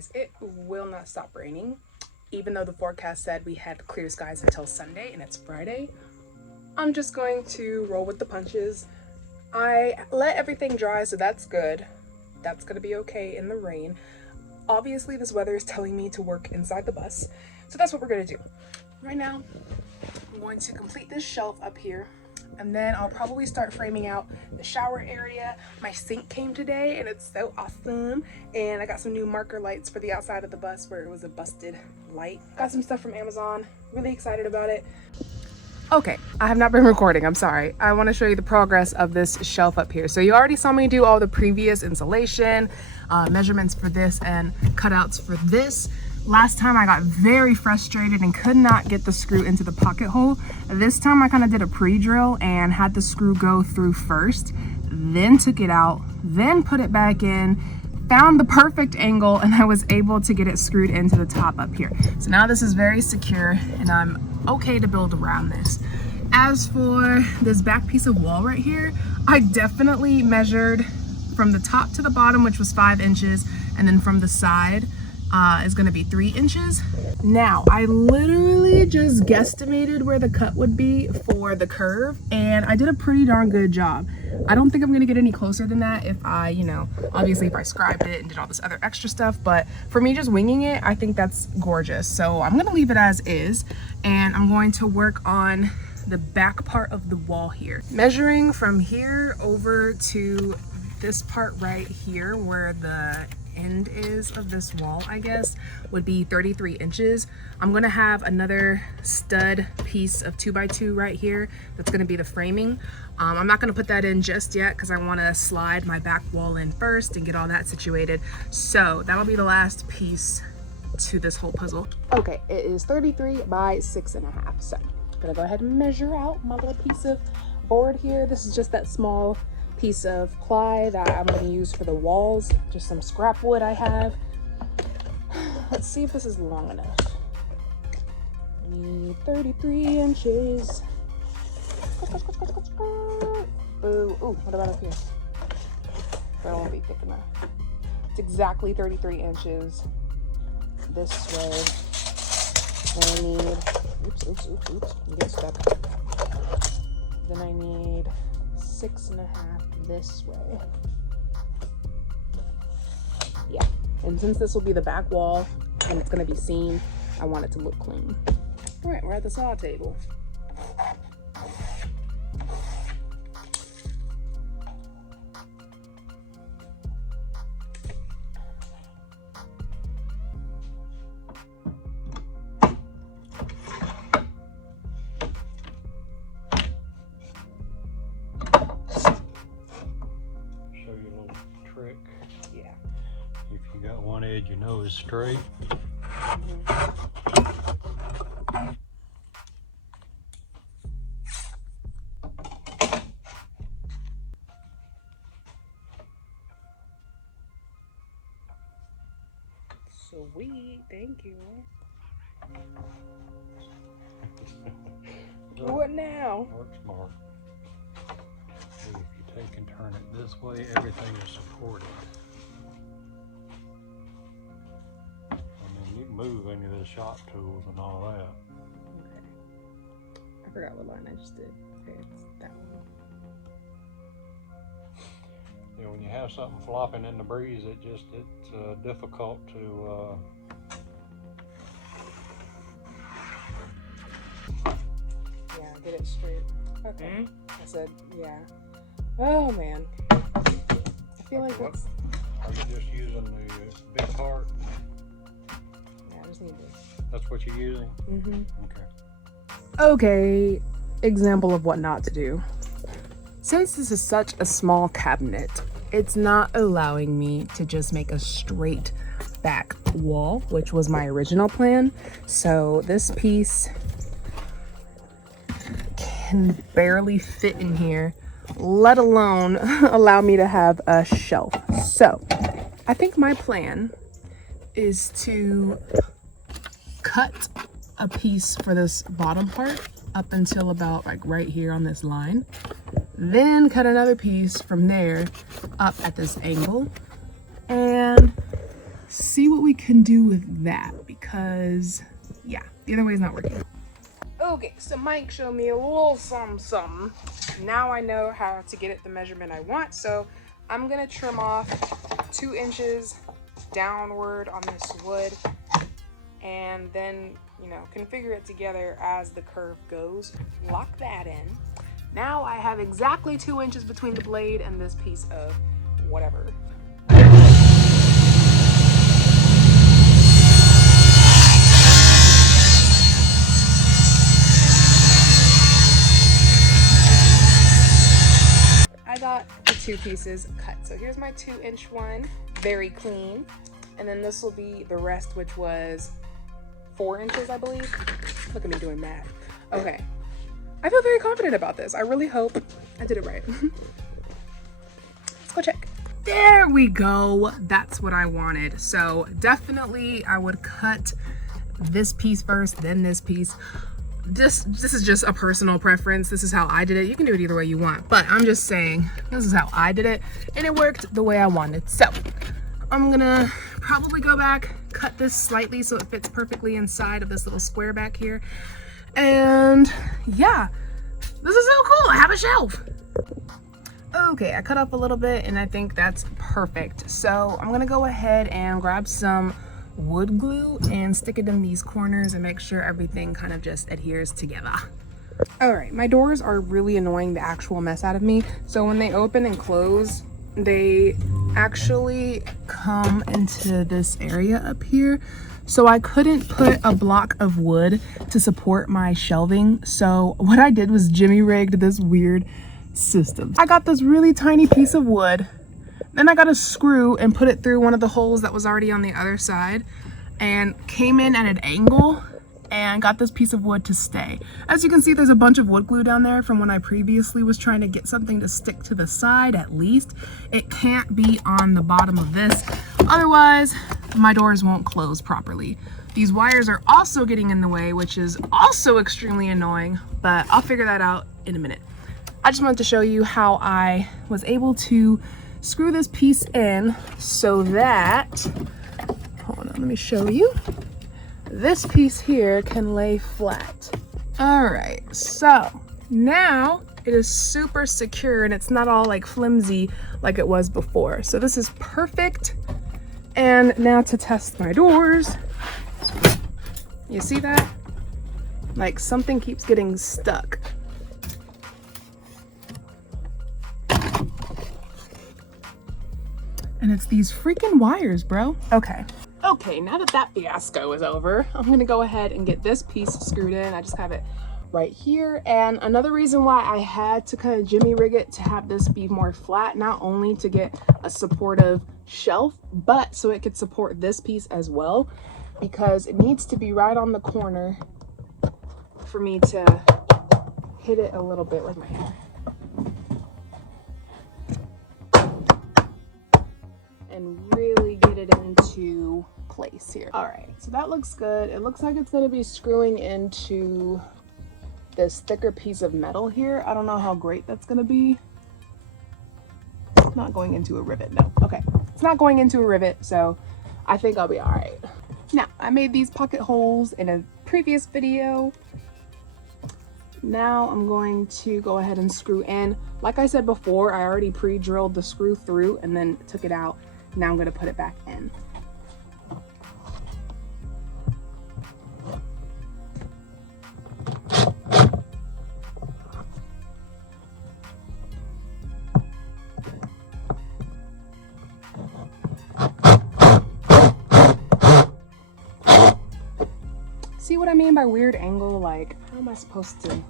guys, it will not stop raining. Even though the forecast said we had clear skies until Sunday and it's Friday, I'm just going to roll with the punches. I let everything dry, so that's good. That's gonna be okay in the rain. Obviously, this weather is telling me to work inside the bus, so that's what we're gonna do. Right now, I'm going to complete this shelf up here, and then I'll probably start framing out the shower area. My sink came today and it's so awesome. And I got some new marker lights for the outside of the bus where it was a busted light. Got some stuff from Amazon, really excited about it. Okay, I have not been recording, I'm sorry. I want to show you the progress of this shelf up here. So you already saw me do all the previous insulation, measurements for this and cutouts for this. Last time I got very frustrated and could not get the screw into the pocket hole. This time I kind of did a pre-drill and had the screw go through first, then took it out, then put it back in, found the perfect angle, and I was able to get it screwed into the top up here. So now this is very secure and I'm okay to build around this. As for this back piece of wall right here, I definitely measured from the top to the bottom, which was 5 inches, and then from the side is going to be 3 inches. Now I literally just guesstimated where the cut would be for the curve, and I did a pretty darn good job. I don't think I'm going to get any closer than that if I, obviously if I scribed it and did all this other extra stuff, but for me just winging it, I think that's gorgeous. So I'm going to leave it as is, and I'm going to work on the back part of the wall here. Measuring from here over to this part right here where the end is of this wall, I guess, would be 33 inches. I'm gonna have another stud piece of 2x2 right here that's gonna be the framing. I'm not gonna put that in just yet because I want to slide my back wall in first and get all that situated. So that'll be the last piece to this whole puzzle. Okay, it is 33 by 6.5. So I'm gonna go ahead and measure out my little piece of board here. This is just that small piece of ply that I'm going to use for the walls, just some scrap wood I have. Let's see if this is long enough. I need 33 inches. Ooh, what about up here? That won't be thick enough. It's exactly 33 inches this way. Then I need, oops, I'm getting stuck. Then I need 6.5 this way. Yeah, and since this will be the back wall and it's going to be seen, I want it to look clean. All right, we're at the saw table. Yeah. If you got one edge you know is straight. Sweet, thank you. What now? Work smart. See, if you take and turn it this way, everything is supported. I mean, you can move any of the shop tools and all that. Okay. I forgot what line I just did. Okay, it's that one. Yeah, when you have something flopping in the breeze, it's difficult to yeah, get it straight. Okay. I said, yeah. Oh man. I feel like it's. Are you just using the big part? Yeah, I just need this. That's what you're using? Mm-hmm. Okay. Okay, example of what not to do. Since this is such a small cabinet, it's not allowing me to just make a straight back wall, which was my original plan. So this piece can barely fit in here, let alone allow me to have a shelf. So I think my plan is to cut a piece for this bottom part up until about like right here on this line, then cut another piece from there up at this angle, and see what we can do with that, because yeah, the other way is not working. Okay, so Mike showed me a little something. Now I know how to get it the measurement I want, so I'm gonna trim off 2 inches downward on this wood, and then, you know, configure it together as the curve goes. Lock that in. Now I have exactly 2 inches between the blade and this piece of whatever. I got the 2 pieces cut. So here's my 2-inch one, very clean. And then this will be the rest, which was 4 inches, I believe. Look at me doing math. Okay. I feel very confident about this. I really hope I did it right. Let's go check. There we go. That's what I wanted. So definitely I would cut this piece first, then this piece. This is just a personal preference. This is how I did it. You can do it either way you want, but I'm just saying this is how I did it, and it worked the way I wanted. So I'm gonna probably go back, cut this slightly so it fits perfectly inside of this little square back here. And yeah, this is so cool. I have a shelf. Okay, I cut up a little bit and I think that's perfect. So I'm gonna go ahead and grab some wood glue and stick it in these corners and make sure everything kind of just adheres together. All right, my doors are really annoying the actual mess out of me. So when they open and close, they actually come into this area up here. So I couldn't put a block of wood to support my shelving. So what I did was jimmy rigged this weird system. I got this really tiny piece of wood. Then I got a screw and put it through one of the holes that was already on the other side and came in at an angle and got this piece of wood to stay. As you can see, there's a bunch of wood glue down there from when I previously was trying to get something to stick to the side at least. It can't be on the bottom of this. Otherwise, my doors won't close properly. These wires are also getting in the way, which is also extremely annoying, but I'll figure that out in a minute. I just wanted to show you how I was able to screw this piece in so that, hold on, let me show you. This piece here can lay flat. All right, so now it is super secure and it's not all like flimsy like it was before. So this is perfect. And now to test my doors. You see that? Like something keeps getting stuck. And it's these freaking wires, bro. Okay, now that that fiasco is over, I'm gonna go ahead and get this piece screwed in. I just have it right here. And another reason why I had to kind of jimmy rig it to have this be more flat, not only to get a supportive shelf, but so it could support this piece as well, because it needs to be right on the corner for me to hit it a little bit with my hand. And really get it into place here. All right, so that looks good. It looks like it's gonna be screwing into this thicker piece of metal here. I don't know how great that's gonna be. It's not going into a rivet, no. Okay, it's not going into a rivet, so I think I'll be all right. Now, I made these pocket holes in a previous video. Now I'm going to go ahead and screw in. Like I said before, I already pre-drilled the screw through and then took it out. Now I'm going to put it back in. See what I mean by weird angle? Like, how am I supposed to?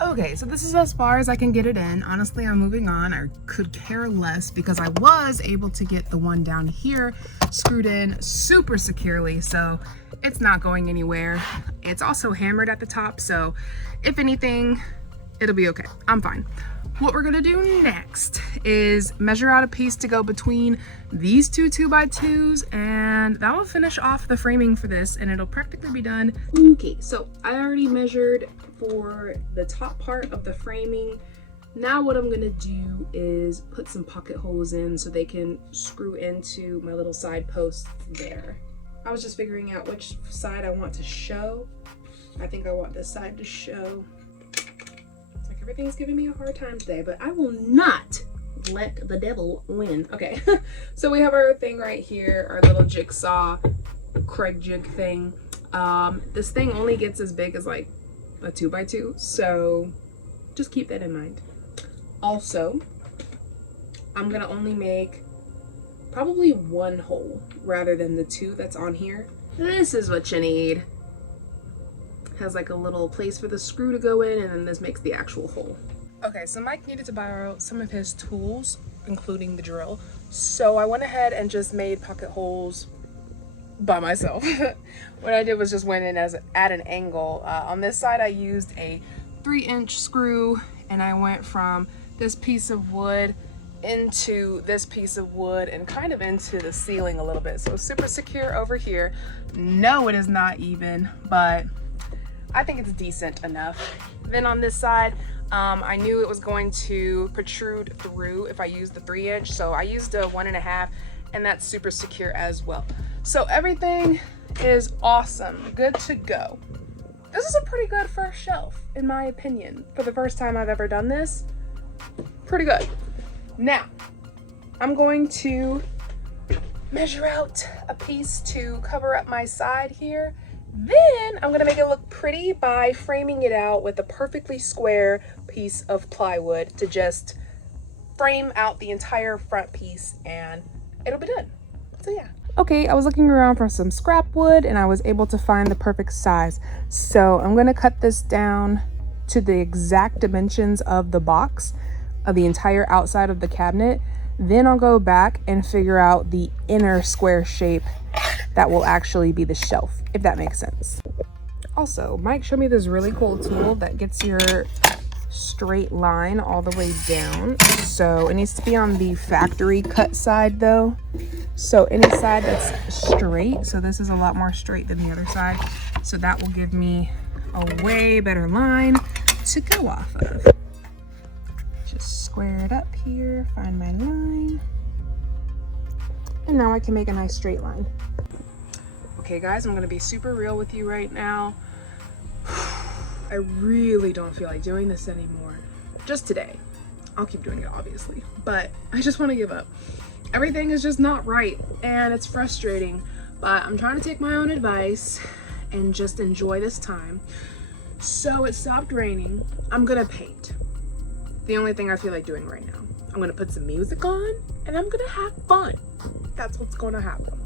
Okay, so this is as far as I can get it in. Honestly, I'm moving on. I could care less because I was able to get the one down here screwed in super securely, so it's not going anywhere. It's also hammered at the top, so if anything, it'll be okay. I'm fine. What we're gonna do next is measure out a piece to go between these two 2x2s, and that will finish off the framing for this, and it'll practically be done. Okay, so I already measured for the top part of the framing Now what I'm gonna do is put some pocket holes in so they can screw into my little side posts there. I was just figuring out which side I want to show. I think I want this side to show. It's like everything's giving me a hard time today, but I will not let the devil win. Okay, so we have our thing right here, our little jigsaw Craig jig thing. This thing only gets as big as like a 2x2, so just keep that in mind. Also, I'm gonna only make probably one hole rather than the two that's on here. This is what you need. Has like a little place for the screw to go in, and then this makes the actual hole. Okay, so Mike needed to borrow some of his tools, including the drill. So I went ahead and just made pocket holes by myself. What I did was just went in at an angle. On this side, I used a 3-inch screw, and I went from this piece of wood into this piece of wood and kind of into the ceiling a little bit. So super secure over here. No, it is not even, but I think it's decent enough. Then on this side, I knew it was going to protrude through if I used the 3-inch, so I used a 1.5, and that's super secure as well. So everything is awesome, good to go. This is a pretty good first shelf, in my opinion. For the first time I've ever done this, pretty good. Now, I'm going to measure out a piece to cover up my side here. Then I'm gonna make it look pretty by framing it out with a perfectly square piece of plywood to just frame out the entire front piece, and it'll be done. So yeah. Okay, I was looking around for some scrap wood and I was able to find the perfect size. So I'm gonna cut this down to the exact dimensions of the box, of the entire outside of the cabinet. Then I'll go back and figure out the inner square shape that will actually be the shelf, if that makes sense. Also, Mike showed me this really cool tool that gets your straight line all the way down. So it needs to be on the factory cut side though. So any side that's straight, so this is a lot more straight than the other side. So that will give me a way better line to go off of. Just square it up here, find my line. And now I can make a nice straight line. Okay guys, I'm gonna be super real with you right now. I really don't feel like doing this anymore. Just today. I'll keep doing it obviously, but I just want to give up. Everything is just not right and it's frustrating, but I'm trying to take my own advice and just enjoy this time. So it stopped raining. I'm gonna paint. The only thing I feel like doing right now. I'm gonna put some music on and I'm gonna have fun. That's what's gonna happen.